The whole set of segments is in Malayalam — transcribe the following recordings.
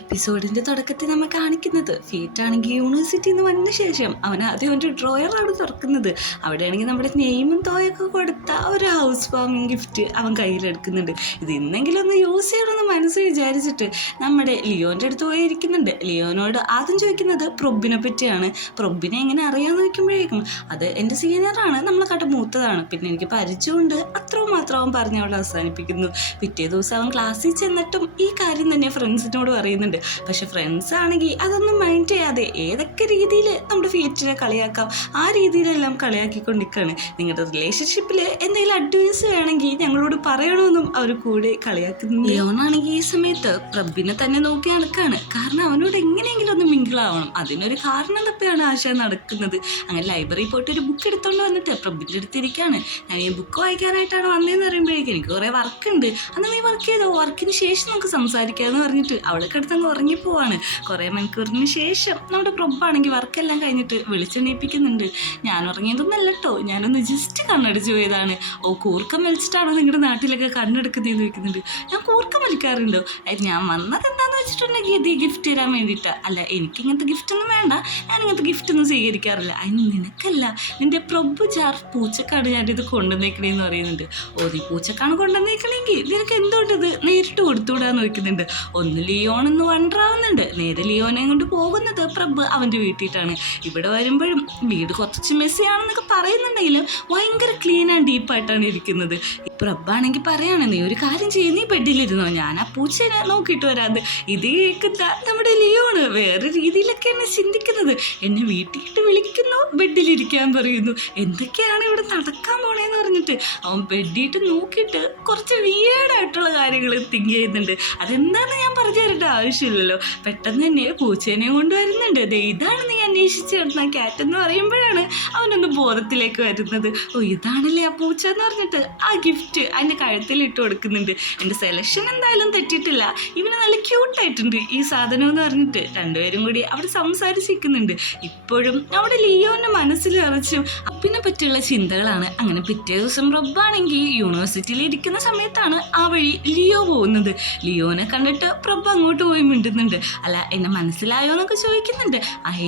എപ്പിസോഡിന്റെ തുടക്കത്തിൽ നമ്മൾ കാണിക്കുന്നത് ഫിയറ്റ് ആണെങ്കിൽ യൂണിവേഴ്സിറ്റിയിൽ നിന്ന് വന്ന ശേഷം അവൻ ആദ്യം ഒരു ഡ്രോയറാണ് തുറക്കുന്നത്. അവിടെയാണെങ്കിൽ നമ്മുടെ നെയിമും തോയൊക്കെ കൊടുത്ത ഒരു ഹൗസ് വാമിങ് ഗിഫ്റ്റ് അവൻ കയ്യിലെടുക്കുന്നുണ്ട്. ഇത് ഇന്നെങ്കിലും ഒന്ന് യൂസ് ചെയ്യണമെന്ന് മനസ്സ് വിചാരിച്ചിട്ട് നമ്മുടെ ലിയോൻ്റെ അടുത്ത് പോയി ഇരിക്കുന്നുണ്ട്. ലിയോനോട് ആദ്യം ചോദിക്കുന്നത് പ്രൊബിനെ പറ്റിയാണ്. പ്രൊബിനെ എങ്ങനെ അറിയാമെന്ന് വയ്ക്കുമ്പോഴേക്കും അത് എൻ്റെ സീനിയറാണ്, നമ്മളെ കാട്ട് മൂത്തതാണ്, പിന്നെ എനിക്ക് പരിചയമുണ്ട്, അത്രയും മാത്രം അവൻ പറഞ്ഞ് അവൾ അവസാനിപ്പിക്കുന്നു. പിറ്റേ ദിവസം അവൻ ക്ലാസ്സിൽ ചെന്നിട്ടും ഈ കാര്യം തന്നെ ഫ്രണ്ട്സിനോട് പറയുന്നുണ്ട്. പക്ഷെ ഫ്രണ്ട്സ് ആണെങ്കിൽ അതൊന്നും മൈൻഡ് ചെയ്യാതെ ഏതൊക്കെ രീതിയിൽ നമ്മുടെ ഫിയറ്റിനെ കളിയാക്കാം ആ രീതിയിലെല്ലാം കളിയാക്കിക്കൊണ്ടിരിക്കുകയാണ്. നിങ്ങളുടെ റിലേഷൻഷിപ്പിൽ എന്തെങ്കിലും അഡ്വൈസ് വേണമെങ്കിൽ ഞങ്ങളോട് പറയണമെന്നും അവർ കൂടെ കളിയാക്കുന്നു. ലിയോണാണെങ്കിൽ ഈ സമയത്ത് പ്രബിനെ തന്നെ നോക്കി നടക്കുകയാണ്. കാരണം അവനോട് എങ്ങനെയെങ്കിലും ഒന്ന് മിങ്കിളാവണം, അതിനൊരു കാരണം തപ്പിയാണ് ആശ നടക്കുന്നത്. അങ്ങനെ ലൈബ്രറി പോയിട്ട് ഒരു ബുക്ക് എടുത്തോണ്ട് വന്നിട്ട് പ്രബിൻ്റെ അടുത്തിരിക്കുകയാണ്. ഞാൻ ഈ ബുക്ക് വായിക്കാനായിട്ടാണ് വന്നതെന്ന് പറയുമ്പോഴേക്കും എനിക്ക് കുറേ വർക്കുണ്ട്, അന്ന് നീ വർക്ക് ചെയ്തോ, വർക്കിന് ശേഷം നമുക്ക് സംസാരിക്കാമെന്ന് പറഞ്ഞിട്ട് അവൾക്ക് അടുത്തങ്ങ് ഉറങ്ങിപ്പോവാണ്. കുറേ മണിക്കൂറിന് ശേഷം നമ്മുടെ പ്രൊബാണെങ്കിൽ വർക്കെല്ലാം കഴിഞ്ഞിട്ട് വിളിച്ചെണീപ്പിക്കുന്നുണ്ട്. ഞാൻ ഉറങ്ങിയതൊന്നല്ല കേട്ടോ, ഞാനൊന്ന് ജസ്റ്റ് കണ്ണടിച്ച് പോയതാണ്. ഓ, കൂർക്കം വലിച്ചിട്ടാണോ നിങ്ങളുടെ നാട്ടിലൊക്കെ കണ്ണെടുക്കുന്നതെന്ന് ചോദിക്കുന്നുണ്ട്. ഞാൻ കൂർക്കം വലിക്കാറുണ്ടോ? ഞാൻ വന്നത് എന്താണെന്ന് വെച്ചിട്ടുണ്ടെങ്കിൽ ഇത് ഗിഫ്റ്റ് തരാൻ വേണ്ടിയിട്ടാണ്. അല്ല, എനിക്ക് ഇങ്ങനത്തെ ഗിഫ്റ്റൊന്നും വേണ്ട, ഞാൻ ഇങ്ങനത്തെ ഗിഫ്റ്റൊന്നും സ്വീകരിക്കാറില്ല. അതിന് നിനക്കല്ല, നിൻ്റെ പ്രൊബ് ജാർ പൂച്ചക്കാട് ഞാനിത് കൊണ്ടുവന്നേക്കണേന്ന് പറയുന്നുണ്ട്. ഓ, നീ പൂച്ചക്കാണ് കൊണ്ടുവന്നേക്കണമെങ്കിൽ നിനക്ക് എന്തുകൊണ്ട് ഇത് നേരിട്ട് കൊടുത്തുവിടാന്ന് ചോദിക്കുന്നുണ്ട്. ഒന്ന് ലിയോണെന്ന് വണ്ടറാവുന്നുണ്ട്. നേരെ ലിയോനെ കൊണ്ട് പോകുന്നത് പ്രബ് അവൻ്റെ വീട്ടിട്ടാണ്. ഇവിടെ വരുമ്പോഴും വീട് കുറച്ച് മെസ്സിയാണെന്നൊക്കെ പറയുന്നുണ്ടെങ്കിലും ഭയങ്കര ക്ലീൻ ആൻഡ് ഡീപ്പായിട്ടാണ് ഇരിക്കുന്നത്. പ്രബാണെങ്കിൽ പറയാണ്, നീ ഒരു കാര്യം ചെയ്യും, നീ ബെഡിലിരുന്നോ, ഞാൻ ആ പൂച്ചേനെ നോക്കിയിട്ട് വരാത്. ഇത് കേൾക്കുന്ന നമ്മുടെ ലിയോണ് വേറെ രീതിയിലൊക്കെയാണ് ചിന്തിക്കുന്നത്. എന്നെ വീട്ടിലിട്ട് വിളിക്കുന്നു, ബെഡിലിരിക്കാൻ പറയുന്നു, എന്തൊക്കെയാണ് ഇവിടെ നടക്കാൻ പോണേന്ന് പറഞ്ഞിട്ട് അവൻ ബെഡിട്ട് നോക്കിയിട്ട് കുറച്ച് വിയേർഡായിട്ടുള്ള കാര്യങ്ങൾ തിങ്ക് ചെയ്യുന്നുണ്ട്. അതെന്താണെന്ന് ഞാൻ പറഞ്ഞു തരേണ്ട ആവശ്യമില്ലല്ലോ. പെട്ടെന്ന് തന്നെ പൂച്ചേനെ കൊണ്ടുവരുന്നുണ്ട്. ഇതാണ് നീ അന്വേഷിച്ച് കിടന്ന ക്യാറ്റ് എന്ന് പറയുമ്പോഴാണ് അവനൊന്ന് ബോധത്തിലേക്ക് വരുന്നത്. ഓ, ഇതാണല്ലേ ആ പൂച്ച എന്ന് പറഞ്ഞിട്ട് ആ ഗിഫ്റ്റ് അതിൻ്റെ കഴുത്തിൽ ഇട്ട് കൊടുക്കുന്നുണ്ട്. എൻ്റെ സെലക്ഷൻ എന്തായാലും തെറ്റിയിട്ടില്ല, ഇവന് നല്ല ക്യൂട്ടായിട്ടുണ്ട് ഈ സാധനം എന്ന് പറഞ്ഞിട്ട് രണ്ടുപേരും കൂടി അവിടെ സംസാരിച്ചിരിക്കുന്നുണ്ട്. ഇപ്പോഴും അവിടെ ലിയോൻ്റെ മനസ്സിൽ നിറച്ചും അപ്പിനെ പറ്റിയുള്ള ചിന്തകളാണ്. അങ്ങനെ പിറ്റേ ദിവസം റബ്ബാണെങ്കിൽ യൂണിവേഴ്സിറ്റിയിൽ ഇരിക്കുന്ന സമയത്താണ് ആ വഴി ലിയോ പോകുന്നത്. ലിയോനെ കണ്ടിട്ട് പ്രഭ അങ്ങോട്ട് പോയി മിണ്ടുന്നുണ്ട്. അല്ല, എന്നെ മനസ്സിലായോ എന്നൊക്കെ ചോദിക്കുന്നുണ്ട്.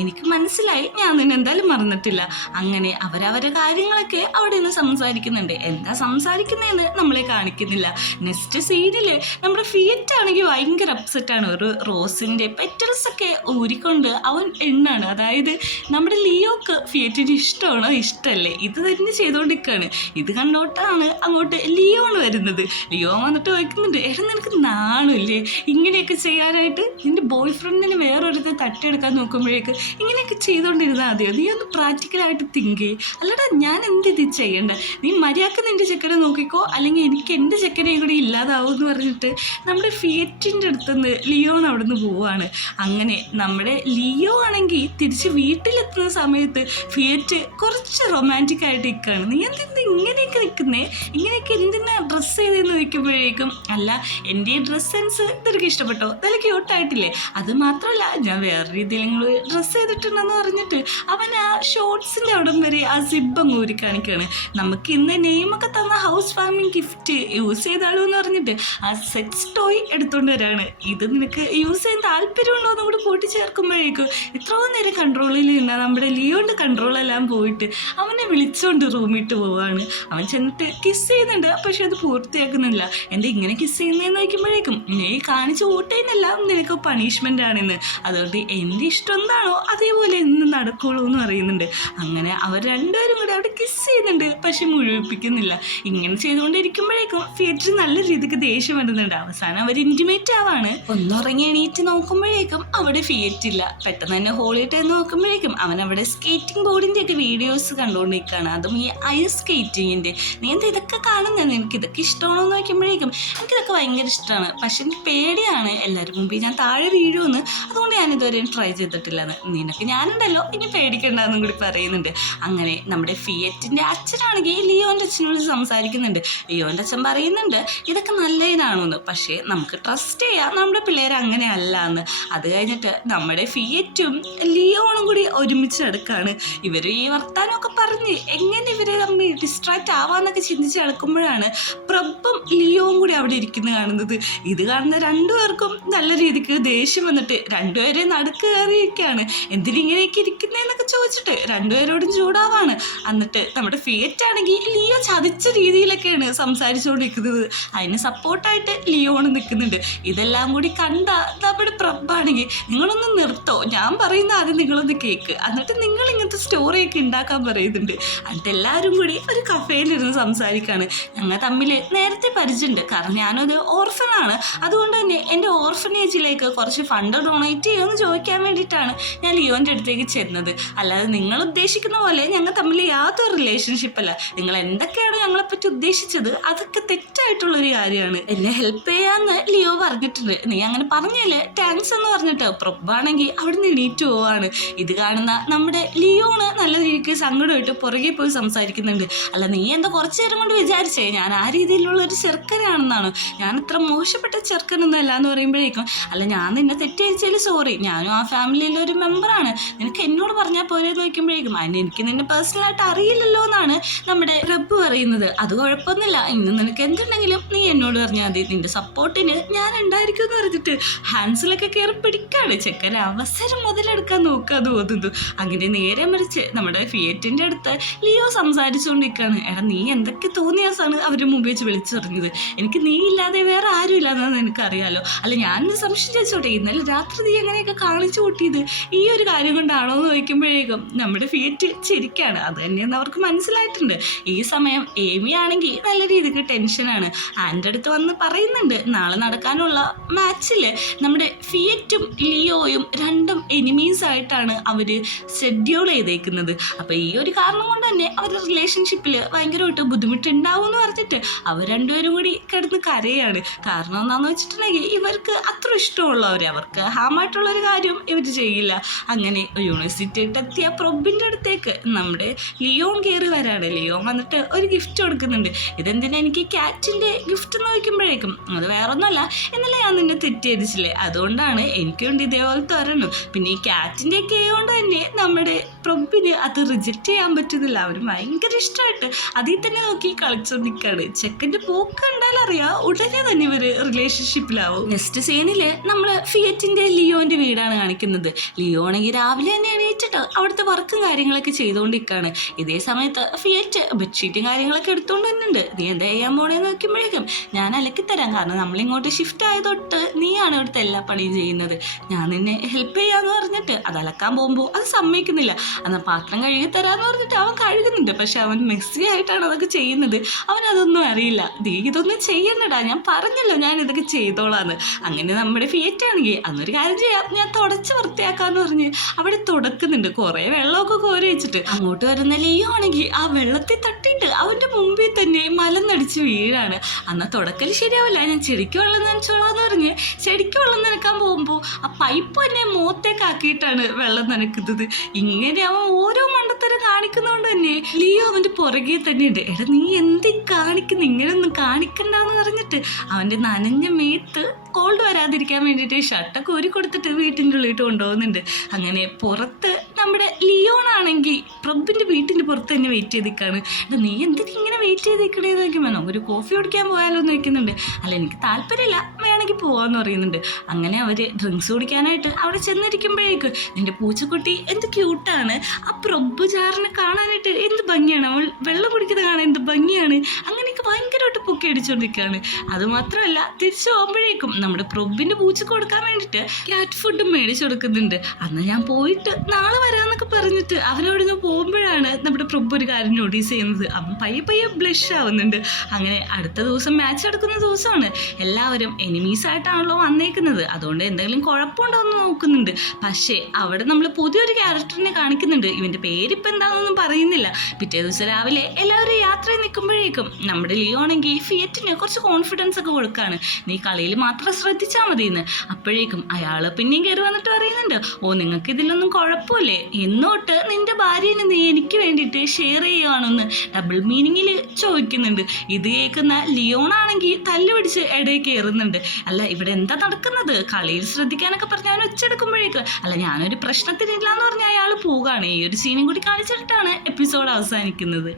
എനിക്ക് മനസ്സിലായി, ഞാൻ നിന്നെ എന്തായാലും മറന്നിട്ടില്ല. അങ്ങനെ അവരവരുടെ കാര്യങ്ങളൊക്കെ അവിടെ നിന്ന് സംസാരിക്കുന്നുണ്ട്. എന്താ സംസാരിക്കുന്നതെന്ന് നമ്മളെ കാണിക്കുന്നില്ല. നെക്സ്റ്റ് സീനിൽ നമ്മുടെ ഫിയറ്റ് ആണെങ്കിൽ ഭയങ്കര അപ്സെറ്റാണ്. ഒരു റോസിൻ്റെ പെറ്റൽസ് ഒക്കെ ഊരിക്കൊണ്ട് അവൻ എണ്ണാണ്. അതായത് നമ്മുടെ ലിയോക്ക് ഫിയറ്റിന് ഇഷ്ടമാണോ ഇഷ്ടമല്ലേ ഇത് തന്നെ ചെയ്തുകൊണ്ടിരിക്കുകയാണ്. ഇത് കണ്ടോട്ടാണ് അങ്ങോട്ട് ലിയോണ് വരുന്നത്. ലിയോ വന്നിട്ട് വയ്ക്കുന്നുണ്ട്, എടാ നിനക്ക് നാണില്ലേ ഇങ്ങനെയൊക്കെ ചെയ്യാനായിട്ട്? നിൻ്റെ ബോയ് ഫ്രണ്ടിന് വേറൊരിടത്ത് തട്ടിയെടുക്കാൻ നോക്കുമ്പോഴേക്ക് ഇങ്ങനെയൊക്കെ ചെയ്തുകൊണ്ടിരുന്നാൽ മതിയോ? നീ ഒന്ന് പ്രാക്ടിക്കലായിട്ട് തിങ്ക് ചെയ്യ്. അല്ലടാ, ഞാൻ എന്ത് ചെയ്യണ്ട, നീ മര്യാദക്ക് നിൻ്റെ ചെക്കനെ നോക്കിക്കോ, അല്ലെങ്കിൽ എനിക്ക് എൻ്റെ ചെക്കനെയും കൂടി ഇല്ലാതാവും എന്ന് പറഞ്ഞിട്ട് നമ്മുടെ ഫിയറ്റിൻ്റെ അടുത്തുനിന്ന് ലിയോൺ അവിടെ നിന്ന് പോവുകയാണ്. അങ്ങനെ നമ്മുടെ ലിയോ ആണെങ്കിൽ തിരിച്ച് വീട്ടിലെത്തുന്ന സമയത്ത് ഫിയറ്റ് കുറച്ച് റൊമാൻറ്റിക് ആയിട്ട് നിൽക്കുകയാണ്. നീ എന്തെന്ത് ഇങ്ങനെയൊക്കെ നിൽക്കുന്നേ, ഇങ്ങനെയൊക്കെ എന്തിനാ ഡ്രസ്സ് ചെയ്തെന്ന് വയ്ക്കുമ്പോഴേക്കും, അല്ല എൻ്റെ ഈ ഡ്രസ് സെൻസ് നിനക്ക് ഇഷ്ടപ്പെട്ടോ, നല്ല ക്യൂട്ടായിട്ടില്ലേ? അത് മാത്രമല്ല ഞാൻ വേറെ രീതിയിൽ ഡ്രസ്സ് ചെയ്തിട്ടുണ്ടെന്ന് പറഞ്ഞിട്ട് അവൻ ആ ഷോർട്സിൻ്റെ അവിടം വരെ ആ സിബ് അങ്ങ് ഊരി കാണിക്കുകയാണ്. നമുക്ക് ഇന്ന് നെയിമൊക്കെ തന്ന ഹൗസ് വാമിങ് ഗിഫ്റ്റ് യൂസ് ചെയ്താലോ എന്ന് പറഞ്ഞിട്ട് ആ സെക്സ് ടോയ് എടുത്തുകൊണ്ട് വരാണ്. ഇത് നിനക്ക് യൂസ് ചെയ്യാൻ താല്പര്യമുണ്ടോ എന്ന് കൂടി കൂട്ടിച്ചേർക്കുമ്പോഴേക്കും ഇത്രയും നേരം കൺട്രോളിൽ നിന്നാൽ നമ്മുടെ ലിയോൻ്റെ കൺട്രോളെല്ലാം പോയിട്ട് അവനെ വിളിച്ചുകൊണ്ട് റൂമിട്ട് പോവാണ്. അവൻ ചെന്നിട്ട് കിസ് ചെയ്യുന്നുണ്ട്, പക്ഷെ അത് പൂർത്തിയാക്കുന്നില്ല. എന്താ ഇങ്ങനെ കിസ് ചെയ്യുന്നതെന്ന് വയ്ക്കുമ്പോഴേക്കും നീ കാണിച്ച് ഊട്ടേന്നെല്ലാം നിനക്ക് പണിഷ്മെൻ്റ് ആണെന്ന്, അതുകൊണ്ട് എൻ്റെ ഇഷ്ടം എന്താണോ അതേപോലെ എന്ന് നടക്കുള്ളൂ എന്ന് പറയുന്നുണ്ട്. അങ്ങനെ അവർ രണ്ടുപേരും കൂടി അവിടെ കിസ് ചെയ്യുന്നുണ്ട്, പക്ഷെ മുഴുവിപ്പിക്കുന്നില്ല. ഇങ്ങനെ ചെയ്തുകൊണ്ടിരിക്കുമ്പോഴേക്കും ഫിയറ്റ് നല്ല രീതിക്ക് ദേഷ്യം വരുന്നുണ്ട്. അവസാനം അവർ ഇൻറ്റിമേറ്റ് ആവാണ്. ഒന്നുറങ്ങി എണീറ്റ് നോക്കുമ്പോഴേക്കും അവിടെ ഫിയറ്റ് ഇല്ല. പെട്ടെന്ന് തന്നെ ഹോളി ടൈം നോക്കുമ്പോഴേക്കും അവൻ അവിടെ സ്കേറ്റിംഗ് ബോർഡിൻ്റെ ഒക്കെ വീഡിയോസ് കണ്ടുകൊണ്ടിരിക്കുകയാണ്. അതും ഈ ഐസ് സ്കേറ്റിങ്ങിൻ്റെ. നീ എന്താ ഇതൊക്കെ കാണുന്നത്, എനിക്ക് ഇതൊക്കെ ഇഷ്ടമാണോ എന്ന് നോക്കുമ്പോഴേക്കും എനിക്കിതൊക്കെ ഭയങ്കര ഇഷ്ടമാണ്, പക്ഷെ എനിക്ക് പേടിയാണ് എല്ലാവരും മുമ്പ് ഞാൻ താഴെ വീഴുമെന്ന്, അതുകൊണ്ട് ഞാനിതുവരെ ട്രൈ ചെയ്തിട്ടില്ലെന്ന്. നിനക്ക് ഞാനുണ്ടല്ലോ, ഇനി പേടിക്കണ്ടെന്നും കൂടി പറയുന്നുണ്ട്. അങ്ങനെ നമ്മുടെ ഫിയറ്റിൻ്റെ അച്ഛനാണെങ്കിൽ ലിയോൻ്റെ അച്ഛനോട് സംസാരിക്കുന്നുണ്ട്. ലിയോൻ്റെ അച്ഛൻ പറയുന്നുണ്ട് ഇതൊക്കെ നല്ലതിനാണെന്ന്, പക്ഷേ നമുക്ക് ട്രസ്റ്റ് ചെയ്യാം നമ്മുടെ പിള്ളേർ അങ്ങനെ അല്ല എന്ന്. അത് കഴിഞ്ഞിട്ട് നമ്മുടെ ഫിയറ്റും ലിയോണും കൂടി ഒരുമിച്ച് നടക്കാണ്. ഇവർ ഈ വർത്താനമൊക്കെ പറഞ്ഞ് എങ്ങനെ ഇവരെ തമ്മിൽ ഡിസ്ട്രാക്റ്റ് ആവാന്നൊക്കെ ചിന്തിച്ച് നടക്കുമ്പോഴാണ് പ്രബും ലിയോവും കൂടി അവിടെ ഇരിക്കുന്നത് കാണുന്നത്. ഇത് കാണുന്ന രണ്ടുപേർക്കും നല്ല രീതിക്ക് ദേഷ്യം വന്നിട്ട് രണ്ടുപേരെ നടുക്ക് കയറിയിരിക്കുകയാണ്. എന്തിനിങ്ങനെയൊക്കെ ഇരിക്കുന്നതെന്നൊക്കെ ചോദിച്ചിട്ട് രണ്ടുപേരോടും ചൂടാവാണ്. എന്നിട്ട് നമ്മുടെ ഫിയറ്റ് ആണെങ്കിൽ ലിയോ ചതിച്ച രീതിയിലൊക്കെയാണ് സംസാരിച്ചുകൊണ്ടിരിക്കുന്നത്. അതിന് സപ്പോർട്ടായിട്ട് ലിയോണ് നിൽക്കുന്നുണ്ട്. ഇതെല്ലാം കൂടി കണ്ട നമ്മുടെ പ്രബാണെങ്കിൽ നിങ്ങളൊന്ന് നിർത്തോ, ഞാൻ പറയുന്ന ആദ്യം നിങ്ങളൊന്ന് കേൾക്ക്, എന്നിട്ട് നിങ്ങൾ ഇങ്ങനത്തെ സ്റ്റോറിയൊക്കെ ഉണ്ടാക്കാൻ പറയുന്നുണ്ട്. എന്നിട്ട് എല്ലാവരും കൂടി ഒരു കഫേയിലിരുന്ന് സംസാരിക്കുകയാണ്. ഞങ്ങൾ തമ്മിൽ നേരത്തെ പരിചയമുണ്ട്, കാരണം ഞാനൊരു ഓർഫനാണ്. അതുകൊണ്ട് തന്നെ എൻ്റെ ഓർഫനേജിലേക്ക് കുറച്ച് ഫണ്ട് ഡൊണേറ്റ് ചെയ്യുമെന്ന് ചോദിക്കാൻ വേണ്ടിയിട്ടാണ് ഞാൻ ലിയോൻ്റെ അടുത്തേക്ക് ചെന്നത്. അല്ലാതെ നിങ്ങൾ ഉദ്ദേശിക്കുന്ന പോലെ ഞങ്ങൾ തമ്മിൽ യാതൊരു റിലേഷൻഷിപ്പ് അല്ല. നിങ്ങൾ എന്തൊക്കെയാണോ ഞങ്ങളെപ്പറ്റി ഉദ്ദേശിച്ചത് അതൊക്കെ തെറ്റായിട്ടുള്ളൊരു കാര്യമാണ്. എന്നെ ഹെൽപ്പ് ചെയ്യാമെന്ന് ലിയോ പറഞ്ഞിട്ടുണ്ട്. നീ അങ്ങനെ പറഞ്ഞല്ലേ താങ്ക്സ് എന്ന് പറഞ്ഞിട്ട് പ്രൊബാണെങ്കിൽ അവിടെ നിന്ന് എണീറ്റ് പോവാണ്. ഇത് കാണുന്ന നമ്മുടെ ലിയോണ് നല്ല രീതിക്ക് സങ്കടമായിട്ട് പുറകെ പോയി സംസാരിക്കുന്നുണ്ട്. അല്ല നീ എന്താ കുറച്ചു നേരം കൊണ്ട് വിചാരിച്ചേ ഞാൻ ആ രീതിയിലുള്ള ഒരു ചെറുക്കനാണെന്നാണ്? ഞാൻ ഇത്ര മോശപ്പെട്ട ചെറുക്കനൊന്നും അല്ല എന്ന് പറയുമ്പോഴേക്കും അല്ല ഞാൻ നിന്നെ തെറ്റിദ്ധരിച്ചതിൽ സോറി, ഞാനും ആ ഫാമിലിയിലെ ഒരു മെമ്പറാണ്, നിനക്ക് എന്നോട് പറഞ്ഞാൽ പോരെ എന്ന് ചോദിക്കുമ്പോഴേക്കും അതിന് എനിക്ക് നിന്നെ പേഴ്സണലായിട്ട് അറിയില്ലല്ലോ എന്നാണ് നമ്മുടെ റബ്ബ് പറയുന്നത്. അത് കുഴപ്പമൊന്നുമില്ല, ഇന്ന് നിനക്ക് എന്തുണ്ടെങ്കിലും നീ എന്നോട് പറഞ്ഞാൽ മതി, നിന്റെ സപ്പോർട്ടിന് ഞാൻ ഉണ്ടായിരിക്കും എന്ന് പറഞ്ഞിട്ട് ഹാൻസിലൊക്കെ കയറി പിടിക്കാണ്. ചെക്കനെ അവസരം മുതലെടുക്കാൻ നോക്കുക തോന്നുന്നു. അങ്ങനെ നേരെ മറിച്ച് നമ്മുടെ ഫിയറ്റിൻ്റെ അടുത്ത് ലിയോ സംസാരിച്ചുകൊണ്ടിരിക്കുകയാണ്. എടാ നീ എന്തൊക്കെ തോന്നിയാസാണ് അവരുടെ മുമ്പ് വെച്ച് വിളിച്ചു പറഞ്ഞത്, എനിക്ക് നീ ഇല്ലാതെ വേറെ ആരും ഇല്ലാതെന്ന് എനിക്കറിയാലോ. അല്ല ഞാനൊന്ന് സംശയം ചോദിച്ചോട്ടെ, ഇന്നലെ രാത്രി നീ എങ്ങനെയൊക്കെ കാണിച്ചു കൂട്ടിയത് ഈ ഒരു കാര്യം കൊണ്ടാണോ എന്ന് ചോദിക്കുമ്പോഴേക്കും നമ്മുടെ ഫിയറ്റ് ചിരിക്കാണ്. അത് തന്നെയെന്ന് അവർക്ക് മനസ്സിലായിട്ടുണ്ട്. ഈ സമയം ഏമി ആണെങ്കിൽ നല്ല രീതിക്ക് ടെൻഷനാണ്. ആൻ്റെ അടുത്ത് വന്ന് പറയുന്നുണ്ട് നാളെ നടക്കാനുള്ള മാച്ചിൽ നമ്മുടെ ഫിയറ്റും ലിയോയും രണ്ടും എനിമീസ് ആയിട്ടാണ് അവർ ഷെഡ്യൂൾ ചെയ്തേക്കുന്നത്. അപ്പോൾ ഈ ഒരു കാരണം കൊണ്ട് തന്നെ അവരുടെ റിലേഷൻഷിപ്പിൽ ഭയങ്കരമായിട്ട് ബുദ്ധിമുട്ടുണ്ടാവും എന്ന് പറഞ്ഞിട്ട് അവർ രണ്ടുപേരും കൂടി കിടന്ന് കരയാണ്. കാരണം എന്താണെന്ന് വെച്ചിട്ടുണ്ടെങ്കിൽ ഇവർക്ക് അത്ര ഇഷ്ടമുള്ളവർ, അവർക്ക് ഹാമായിട്ടുള്ളൊരു കാര്യം ഇവർ ചെയ്യില്ല. അങ്ങനെ യൂണിവേഴ്സിറ്റിയിട്ടെത്തിയ പ്രൊബിൻ്റെ അടുത്തേക്ക് നമ്മുടെ ലിയോൺ കയറി വരാണ്. ലിയോൺ വന്നിട്ട് ഒരു ഗിഫ്റ്റ് കൊടുക്കുന്നുണ്ട്. ഇതെന്തിനാ എനിക്ക് ക്യാറ്റിൻ്റെ ഗിഫ്റ്റ് എന്ന് ചോദിക്കുമ്പോഴേക്കും അത് വേറൊന്നുമല്ല, ഇന്നലെ ഞാൻ നിന്നെ തെറ്റിദ്ധരിച്ചില്ലേ, അതുകൊണ്ടാണ് എനിക്കുണ്ട് ഇതേപോലത്തെ ഒരെണ്ണം. പിന്നെ ഈ ക്യാറ്റിൻ്റെ ഒക്കെ ആയതുകൊണ്ട് തന്നെ നമ്മുടെ പ്രൊബിന് അത് റിജക്റ്റ് ചെയ്യാൻ പറ്റുന്നില്ല. അവർ ഭയങ്കര ഇഷ്ടമായിട്ട് അതിൽ തന്നെ നോക്കി കളിച്ചോണ്ടിരിക്കുകയാണ്. ചെക്കൻ്റെ പോക്ക് കണ്ടാൽ അറിയാം ഉടനെ തന്നെ ഇവർ റിലേഷൻഷിപ്പിലാവും. നെക്സ്റ്റ് സീനില് നമ്മൾ ഫിയറ്റിൻ്റെ ലിയോൻ്റെ വീടാണ് കാണിക്കുന്നത്. ലിയോ ആണെങ്കിൽ രാവിലെ തന്നെ എണീറ്റിട്ട് അവിടുത്തെ വർക്കും കാര്യങ്ങളൊക്കെ ചെയ്തുകൊണ്ടിരിക്കുകയാണ്. ഇതേ സമയത്ത് ഫിയറ്റ് ബെഡ്ഷീറ്റും കാര്യങ്ങളൊക്കെ എടുത്തുകൊണ്ട് തന്നെയുണ്ട്. നീ എന്താ ചെയ്യാൻ പോണേന്ന് നോക്കുമ്പോഴേക്കും ഞാൻ അലക്കിത്തരാം, കാരണം നമ്മളിങ്ങോട്ട് ഷിഫ്റ്റ് ആയതൊട്ട് നീയാണ് ഇവിടുത്തെ എല്ലാ പണിയും ചെയ്യുന്നത്, ഞാൻ നിന്നെ ഹെൽപ്പ് ചെയ്യാന്ന് പറഞ്ഞിട്ട് അത് അലക്കാൻ പോകുമ്പോൾ അത് സമ്മതിക്കുന്നില്ല. എന്നാൽ പാത്രം കഴുകി തരാമെന്ന് പറഞ്ഞിട്ട് അവൻ കഴുകുന്നുണ്ട്. പക്ഷെ അവൻ മെസ്സി ആയിട്ടാണ് അതൊക്കെ ചെയ്യുന്നത്. അവനതൊന്നും അറിയില്ല. നീ ഇതൊന്നും ചെയ്യണ്ടടാ, ഞാൻ പറഞ്ഞല്ലോ ഞാൻ ഇതൊക്കെ ചെയ്തോളാന്ന്. അങ്ങനെ നമ്മുടെ ഫിയറ്റാണെങ്കിൽ അന്നൊരു കാര്യം ചെയ്യാം, ഞാൻ തുടച്ച് വൃത്തിയാക്കാന്ന് പറഞ്ഞ് അവിടെ തുടക്കുന്നുണ്ട്. കുറേ വെള്ളമൊക്കെ കോരി വെച്ചിട്ട് അങ്ങോട്ട് വരുന്ന ലിയോ ആണെങ്കിൽ ആ വെള്ളത്തിൽ തട്ടിയിട്ട് അവൻ്റെ മുമ്പിൽ തന്നെ മലന്നടിച്ച് വീഴാണ്. എന്നാൽ തുടക്കൽ ശരിയാവില്ല, ഞാൻ ചെടിക്ക് വെള്ളം നനച്ചോളാന്ന് പറഞ്ഞ് ചെടിക്ക് വെള്ളം നനക്കാൻ പോകുമ്പോൾ ആ പൈപ്പ് തന്നെ മുഖത്തേക്കാക്കിയിട്ടാണ് വെള്ളം നനക്കുന്നത്. ഇങ്ങനെ അവൻ ഓരോ മണ്ടത്തരം കാണിക്കുന്നതുകൊണ്ട് തന്നെ ലിയോ അവൻ്റെ പുറകെ തന്നെ ഉണ്ട്. എടാ നീ എന്തി കാണിക്കുന്നു, ഇങ്ങനെയൊന്നും കാണിക്കണ്ടെന്ന് പറഞ്ഞിട്ട് അവൻ്റെ നനഞ്ഞ മേത്ത് കോൾഡ് വരാതിരിക്കാൻ വേണ്ടിയിട്ട് ഷർട്ടൊക്കെ ഊരി കൊടുത്തിട്ട് വീട്ടിൻ്റെ ഉള്ളിട്ട് കൊണ്ടുപോകുന്നുണ്ട്. അങ്ങനെ പുറത്ത് നമ്മുടെ ലിയോണാണെങ്കിൽ പ്രബിൻ്റെ വീട്ടിൻ്റെ പുറത്ത് തന്നെ വെയിറ്റ് ചെയ്ത് നിൽക്കുകയാണ്. എടാ നീ എന്തിനാ ഇങ്ങനെ വെയിറ്റ് ചെയ്ത് നിൽക്കണേന്ന് നോക്കുമ്പോൾ നമുക്കൊരു കോഫി കുടിക്കാൻ പോയാലോ എന്ന് വയ്ക്കുന്നുണ്ട്. അല്ല എനിക്ക് താല്പര്യമില്ല, വേണമെങ്കിൽ പോകാമെന്ന് പറയുന്നുണ്ട്. അങ്ങനെ അവർ ഡ്രിങ്ക്സ് കുടിക്കാനായിട്ട് അവിടെ ചെന്നിരിക്കുമ്പോഴേക്കും നിൻ്റെ പൂച്ചക്കുട്ടി എന്ത് ക്യൂട്ടാണ്, ആ പ്രഭു ജാറിനെ കാണാനായിട്ട് എന്ത് ഭംഗിയാണ്, അവൾ വെള്ളം കുടിക്കുന്നത് കാണാൻ എന്ത് ഭംഗിയാണ്, അങ്ങനെയൊക്കെ ഭയങ്കരമായിട്ട് പൊക്കി അടിച്ചുകൊണ്ടിരിക്കുകയാണ്. അതുമാത്രമല്ല തിരിച്ചു പോകുമ്പോഴേക്കും നമ്മുടെ പ്രൊബിൻ്റെ പൂച്ചക്ക് കൊടുക്കാൻ വേണ്ടിയിട്ട് ക്യാറ്റ് ഫുഡ് മേടിച്ചു കൊടുക്കുന്നുണ്ട്. അന്ന് ഞാൻ പോയിട്ട് നാളെ വരാമെന്നൊക്കെ പറഞ്ഞിട്ട് അവനവിടുന്ന് പോകുമ്പോഴാണ് നമ്മുടെ പ്രൊബ് ഒരു കാര്യം നോട്ടീസ് ചെയ്യുന്നത്. അവൻ പയ്യെ പയ്യെ ബ്ലഷ് ആവുന്നുണ്ട്. അങ്ങനെ അടുത്ത ദിവസം മാച്ച് നടക്കുന്ന ദിവസമാണ്. എല്ലാവരും എനിമീസായിട്ടാണല്ലോ വന്നേക്കുന്നത്, അതുകൊണ്ട് എന്തെങ്കിലും കുഴപ്പമുണ്ടോ എന്ന് നോക്കുന്നുണ്ട്. പക്ഷേ അവിടെ നമ്മൾ പുതിയൊരു ക്യാരക്ടറിനെ കാണിക്കുന്നുണ്ട്. ഇവൻ്റെ പേരിപ്പോൾ എന്താണെന്നൊന്നും പറയുന്നില്ല. പിറ്റേ ദിവസം രാവിലെ എല്ലാവരും യാത്രയിൽ നിൽക്കുമ്പോഴേക്കും നമ്മുടെ ലിയോ ആണെങ്കിൽ ഫിയറ്റിന് കുറച്ച് കോൺഫിഡൻസ് ഒക്കെ കൊടുക്കുകയാണ്. നീ കളിയിൽ മാത്രം ശ്രദ്ധിച്ചാൽ മതി എന്ന്. അപ്പോഴേക്കും അയാൾ പിന്നെയും കയറി വന്നിട്ട് പറയുന്നുണ്ട്, ഓ നിങ്ങൾക്ക് ഇതിലൊന്നും കുഴപ്പമില്ലേ, എന്നോട്ട് നിൻ്റെ ഭാര്യനെ നീ എനിക്ക് വേണ്ടിയിട്ട് ഷെയർ ചെയ്യുകയാണെന്ന് ഡബിൾ മീനിങ്ങിൽ ചോദിക്കുന്നുണ്ട്. ഇത് കേൾക്കുന്ന ലിയോണാണെങ്കിൽ തല്ല് പിടിച്ച് ഇടയിൽ കയറുന്നുണ്ട്. അല്ല ഇവിടെ എന്താ നടക്കുന്നത്, കളിയിൽ ശ്രദ്ധിക്കാനൊക്കെ പറഞ്ഞ് അവൻ ഉച്ചെടുക്കുമ്പോഴേക്കും അല്ല ഞാനൊരു പ്രശ്നത്തിനില്ല എന്ന് പറഞ്ഞാൽ അയാൾ പോവുകയാണ്. ഈ ഒരു സീനും കൂടി കാണിച്ചിട്ടാണ് എപ്പിസോഡ് അവസാനിക്കുന്നത്.